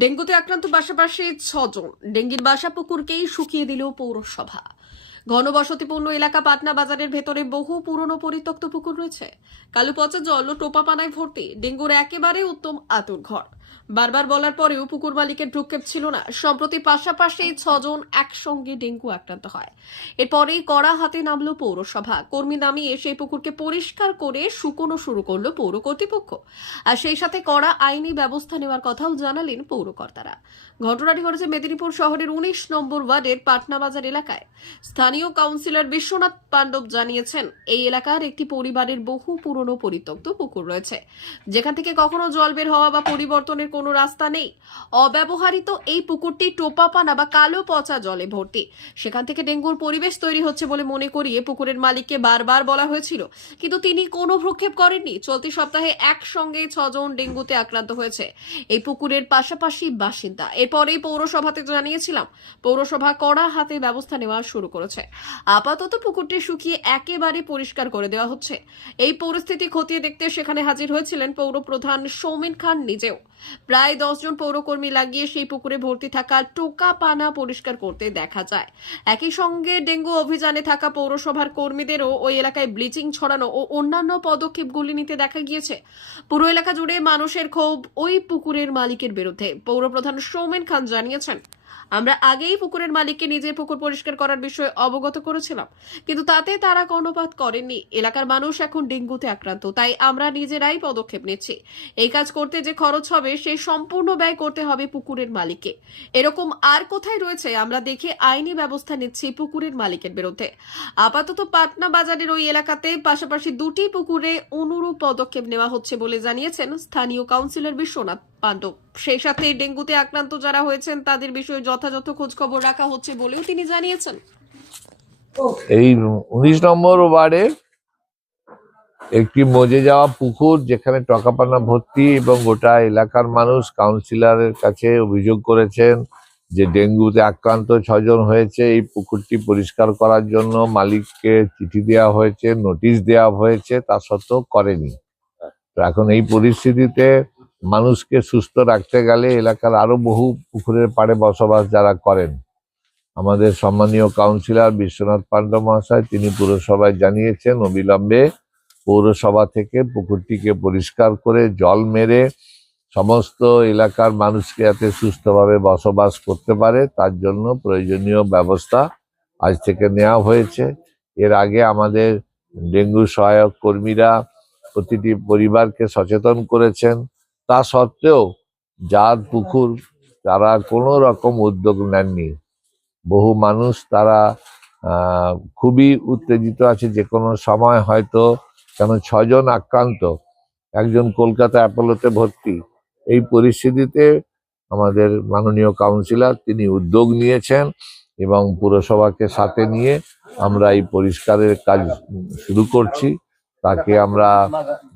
ডেঙ্গুতে আক্রান্ত পাশাপাশি ছজন। ডেঙ্গির বাসা পুকুরকেই শুকিয়ে দিল পৌরসভা। ঘনবসতিপূর্ণ এলাকা পাটনা বাজারের ভেতরে বহু পুরনো পরিত্যক্ত পুকুর রয়েছে। কালো পচা জল ও টোপা পানায় ভর্তি। ডেঙ্গুর একেবারে উত্তম আতুর ঘর। বারবার বলার পরেও পুকুর মালিকের ভ্রুক্ষেপ ছিল না। সম্প্রতি পাশাপাশি ছজন একসঙ্গে ডেঙ্গু আক্রান্ত হয়। এরপরেই কড়া হাতে নামলো পৌরসভা। কর্মী নামিয়ে সেই পুকুরকে পরিষ্কার করে শুকনো শুরু করল পৌর কর্তৃপক্ষ। আর সেই সাথে কড়া আইনি ব্যবস্থা নেওয়ার কথাও জানালেন পৌরকর্তারা। ঘটনাটি ঘটেছে মেদিনীপুর শহরের উনিশ নম্বর ওয়ার্ডের পাটনা বাজার এলাকায়। স্থানীয় কাউন্সিলর বিশ্বনাথ পাণ্ডব জানিয়েছেন, এই এলাকার একটি পরিবারের বহু পুরনো পরিত্যক্ত পুকুর রয়েছে। যেখান থেকে কখনো জল বের হওয়া বা পরিবর্তনের কোনো রাস্তা নেই। অব্যবহারিত এই পুকুরটি টোপা পানা বা কালো পচা জলে ভর্তি। সেখান থেকে ডেঙ্গুর পরিবেশ তৈরি হচ্ছে বলে মনে করিয়ে পুকুরের মালিককে বারবার বলা হয়েছিল। কিন্তু তিনি কোনো ভ্রক্ষেপ করেননি। চলতি সপ্তাহে একসঙ্গে ছজন ডেঙ্গুতে আক্রান্ত হয়েছে। এই পুকুরের পাশাপাশি বাসিন্দা। এরপরেই পৌরসভাতে জানিয়েছিলাম, পৌরসভা কড়া হাতে ব্যবস্থা নেওয়া শুরু করেছে। আপাতত পুকুরটি শুকিয়ে একেবারে পরিষ্কার করে দেওয়া হচ্ছে। এই পরিস্থিতি খতিয়ে দেখতে সেখানে হাজির হয়েছিলেন পৌর প্রধান সৌমেন খান নিজেও। প্রায় দশজন পৌরকর্মী লাগিয়ে সেই পুকুরে ভর্তি থাকা টোকা পানা পরিষ্কার করতে দেখা যায়। একই সঙ্গে ডেঙ্গু অভিযানে থাকা পৌরসভার কর্মীদেরও ওই এলাকায় ব্লিচিং ছড়ানো ও অন্যান্য পদক্ষেপগুলি নিতে দেখা গিয়েছে। পুরো এলাকা জুড়ে মানুষের ক্ষোভ ওই পুকুরের মালিকের বিরুদ্ধে। পৌরপ্রধান সৌমেন খান জানিয়েছেন আমরা আগেই পুকুরের মালিককে নিজে পুকুর পরিষ্কার করার বিষয়ে অবগত করেছিলাম, কিন্তু তাতে তারা কর্ণপাত করেননি। এলাকার মানুষ এখন ডেঙ্গুতে আক্রান্ত, তাই আমরা নিজেরাই পদক্ষেপ নিচ্ছি। এই কাজ করতে যে খরচ হবে সেই সম্পূর্ণ ব্যয় করতে হবে পুকুরের মালিককে। এরকম আর কোথায় রয়েছে, আমরা দেখে আইনি ব্যবস্থা নিচ্ছি পুকুরের মালিকের বিরুদ্ধে। আপাতত পাটনা বাজারের ওই এলাকাতে পাশাপাশি দুটি পুকুরে অনুরূপ পদক্ষেপ নেওয়া হচ্ছে বলে জানিয়েছেন স্থানীয় কাউন্সিলর বিশ্বনাথ। পাণ্ডব সেই সাথে ডেঙ্গুতে আক্রান্ত যারা হয়েছেন, তাদের বিষয়ে যথাযথ খোঁজ খবর রাখা হচ্ছে বলেও তিনি জানিয়েছেন। এই উনিশ নম্বর ওয়ার্ডে একটি মজে যাওয়া পুকুর, যেখানে টকাপানা ভর্তি এবং গোটা এলাকার মানুষ কাউন্সিলরের কাছে অভিযোগ করেছেন যে ডেঙ্গুতে আক্রান্ত ছজন হয়েছে। এই পুকুরটি পরিষ্কার করার জন্য মালিককে চিঠি দেওয়া হয়েছে, নোটিশ দেওয়া হয়েছে, তা সত্ত্বেও করেনি। তো এখন এই পরিস্থিতিতে মানুষকে সুস্থ রাখতে গেলে এলাকার আরও বহু পুকুরের পাড়ে বসবাস যারা করেন। আমাদের সম্মানীয় কাউন্সিলর বিশ্বনাথ পাণ্ডব মহাশয়, তিনি পুরসভায় জানিয়েছেন, অবিলম্বে পৌরসভা থেকে পুকুরটিকে পরিষ্কার করে জল মেরে সমস্ত এলাকার মানুষকে যাতে সুস্থভাবে বসবাস করতে পারে, তার জন্য প্রয়োজনীয় ব্যবস্থা আজ থেকে নেওয়া হয়েছে। এর আগে আমাদের ডেঙ্গু সহায়ক কর্মীরা প্রতিটি পরিবারকে সচেতন করেছেন। তা সত্ত্বেও যার পুকুর তারা কোনো রকম উদ্যোগ নেননি। বহু মানুষ তারা খুবই উত্তেজিত আছে যে কোনো সময় হয়তো কেন ছজন আক্রান্ত, একজন কলকাতা অ্যাপোলোতে ভর্তি। এই পরিস্থিতিতে আমাদের মাননীয় কাউন্সিলর তিনি উদ্যোগ নিয়েছেন এবং পুরসভাকে সাথে নিয়ে আমরা এই পরিষ্কারের কাজ শুরু করছি। তাকে আমরা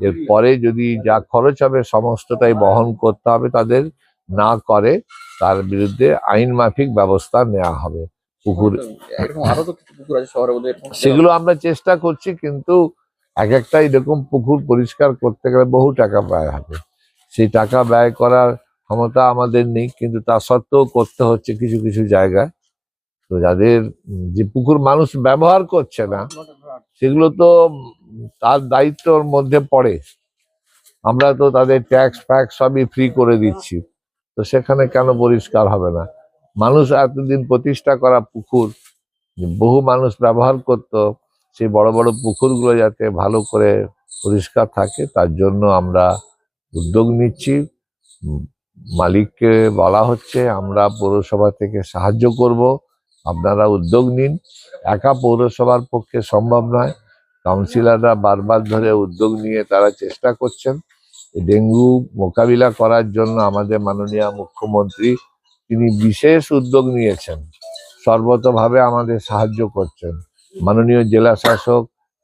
এর পরে যদি যা খরচ হবে সমস্তটাই বহন করতে হবে তাদের না করে তার বিরুদ্ধে আইন মাফিক ব্যবস্থা নেওয়া হবে। পুকুর সেগুলো আমরা চেষ্টা করছি কিন্তু এক একটা এরকম পুকুর পরিষ্কার করতে গেলে বহু টাকা ব্যয় হবে। সেই টাকা ব্যয় করার ক্ষমতা আমাদের নেই কিন্তু তা সত্ত্বেও করতে হচ্ছে কিছু কিছু জায়গায়। তো যাদের যে পুকুর মানুষ ব্যবহার করছে না সেগুলো তো তার দায়িত্বর মধ্যে পড়ে। আমরা তো তাদের ট্যাক্স ফ্যাক্স সবই ফ্রি করে দিচ্ছি। তো সেখানে কেন পরিষ্কার হবে না? মানুষ এতদিন প্রতিষ্ঠা করা পুকুর বহু মানুষ ব্যবহার করত, সেই বড় বড় পুকুরগুলো যাতে ভালো করে পরিষ্কার থাকে, তার জন্য আমরা উদ্যোগ নিচ্ছি। মালিককে বলা হচ্ছে, আমরা পৌরসভা থেকে সাহায্য করব। আপনারা উদ্যোগ নিন। একা পৌরসভার পক্ষে সম্ভব নয়। কাউন্সিলররা বারবার ধরে উদ্যোগ নিয়ে তারা চেষ্টা করছেন। ডেঙ্গু মোকাবিলা করার জন্য আমাদের মাননীয় মুখ্যমন্ত্রী তিনি বিশেষ উদ্যোগ নিয়েছেন। সর্বতভাবে আমাদের সাহায্য করছেন। মাননীয় জেলা শাসক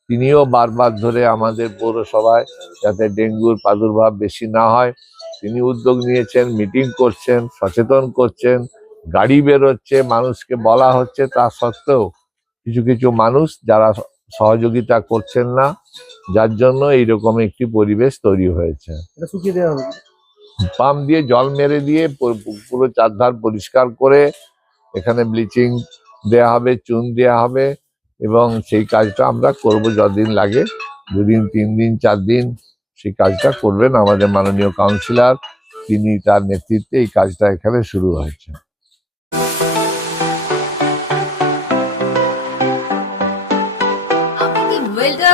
তিনিও বারবার ধরে আমাদের পৌরসভায় যাতে ডেঙ্গুর প্রাদুর্ভাব বেশি না হয়, তিনি উদ্যোগ নিয়েছেন, মিটিং করছেন, সচেতন করছেন, গাড়ি বেরোচ্ছে, মানুষকে বলা হচ্ছে তা সত্ত্বেও কিছু কিছু মানুষ যারা সহযোগিতা করছেন না যার জন্য এইরকম একটি পরিবেশ তৈরি হয়েছে। পাম্প দিয়ে জল মেরে দিয়ে পুরো চারধার পরিষ্কার করে এখানে ব্লিচিং দেয়া হবে চুন দেয়া হবে এবং সেই কাজটা আমরা করব যতদিন লাগে। দুদিন তিন দিন চার দিন সেই কাজটা করবেন আমাদের মাননীয় কাউন্সিলর। তিনি তার নেতৃত্বে এই কাজটা এখানে শুরু হয়েছে।